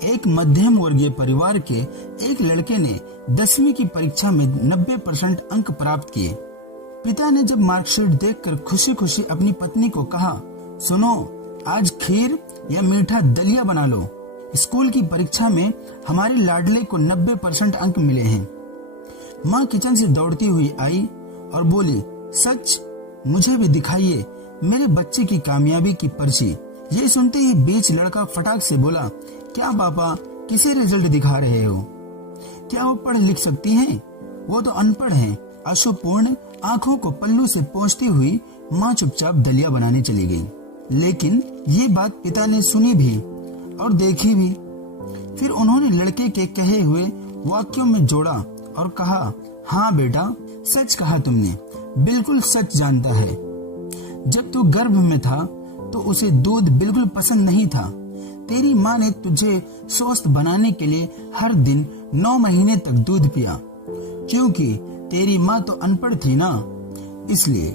एक मध्यम वर्गीय परिवार के एक लड़के ने 10वीं की परीक्षा में 90% अंक प्राप्त किए। पिता ने जब मार्कशीट देखकर खुशी खुशी अपनी पत्नी को कहा, सुनो, आज खीर या मीठा दलिया बना लो। स्कूल की परीक्षा में हमारे लाडले को 90% अंक मिले हैं। माँ किचन से दौड़ती हुई आई और बोली, सच? मुझे भी दिखाइए मेरे बच्चे की कामयाबी की पर्ची। ये सुनते ही बीच लड़का फटाक से बोला, क्या पापा, किसे रिजल्ट दिखा रहे हो? क्या वो पढ़ लिख सकती हैं? वो तो अनपढ़ हैं। अशुभपूर्ण आंखों को पल्लू से पोंछती हुई माँ चुपचाप दलिया बनाने चली गई। लेकिन ये बात पिता ने सुनी भी और देखी भी। फिर उन्होंने लड़के के कहे हुए वाक्यों में जोड़ा और कहा, हाँ बेटा, सच कहा तुमने, बिल्कुल सच जानता है। जब तू गर्भ में था तो उसे दूध बिल्कुल पसंद नहीं था। तेरी माँ ने तुझे स्वस्थ बनाने के लिए हर दिन 9 महीने तक दूध पिया, क्योंकि तेरी माँ तो अनपढ़ थी ना। इसलिए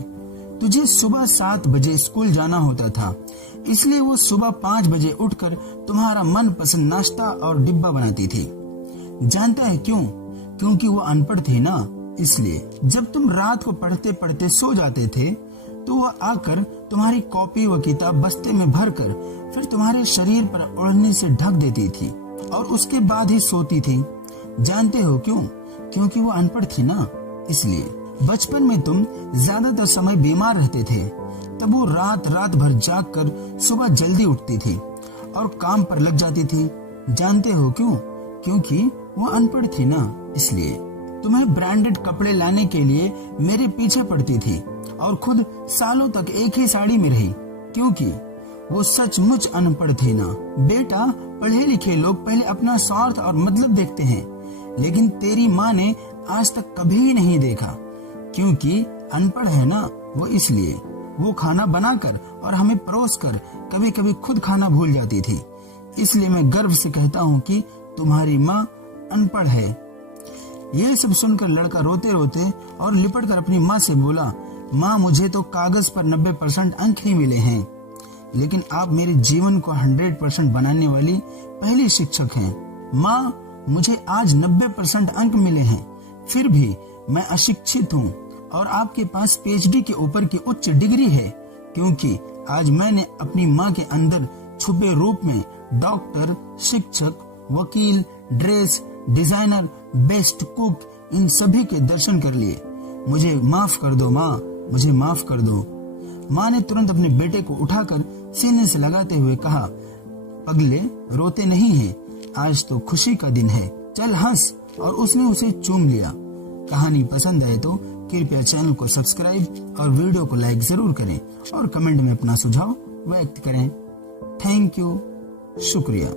तुझे सुबह 7 बजे स्कूल जाना होता था। इसलिए वो सुबह 5 बजे उठकर तुम्हारा मनपसंद नाश्ता और डिब्बा बनाती थी। जानता है क्यों? क्योंकि वो अनपढ़ थी ना। इसलिए जब तुम रात को पढ़ते पढ़ते सो जाते थे तो वह आकर तुम्हारी कॉपी व किताब बस्ते में भरकर फिर तुम्हारे शरीर पर ओढ़ने से ढक देती थी और उसके बाद ही सोती थी। जानते हो क्यों? क्योंकि वो अनपढ़ थी ना। इसलिए बचपन में तुम ज्यादातर समय बीमार रहते थे, तब वो रात रात भर जाग कर सुबह जल्दी उठती थी और काम पर लग जाती थी। जानते हो क्यों? क्योंकि वो अनपढ़ थी ना। इसलिए तुम्हें ब्रांडेड कपड़े लाने के लिए मेरे पीछे पड़ती थी और खुद सालों तक एक ही साड़ी में रही, क्योंकि वो सचमुच अनपढ़ थी ना। बेटा, पढ़े लिखे लोग पहले अपना स्वार्थ और मतलब देखते हैं, लेकिन तेरी माँ ने आज तक कभी नहीं देखा, क्योंकि अनपढ़ है ना वो। इसलिए वो खाना बनाकर और हमें परोस कर कभी कभी खुद खाना भूल जाती थी। इसलिए मैं गर्व से कहता हूँ कि तुम्हारी माँ अनपढ़ है। यह सब सुनकर लड़का रोते रोते और लिपट कर अपनी माँ से बोला, माँ, मुझे तो कागज पर 90% अंक ही मिले हैं, लेकिन आप मेरे जीवन को 100% बनाने वाली पहली शिक्षक हैं। माँ, मुझे आज 90% अंक मिले हैं, फिर भी मैं अशिक्षित हूँ और आपके पास PhD के ऊपर की उच्च डिग्री है, क्योंकि आज मैंने अपनी माँ के अंदर छुपे रूप में डॉक्टर, शिक्षक, वकील, ड्रेस डिजाइनर, बेस्ट कुक, इन सभी के दर्शन कर लिए। मुझे माफ कर दो माँ, मुझे माफ कर दो। माँ ने तुरंत अपने बेटे को उठाकर सीने से लगाते हुए कहा, पगले, रोते नहीं हैं, आज तो खुशी का दिन है, चल हंस। और उसने उसे चूम लिया। कहानी पसंद आए तो कृपया चैनल को सब्सक्राइब और वीडियो को लाइक जरूर करें और कमेंट में अपना सुझाव व्यक्त करें। थैंक यू, शुक्रिया।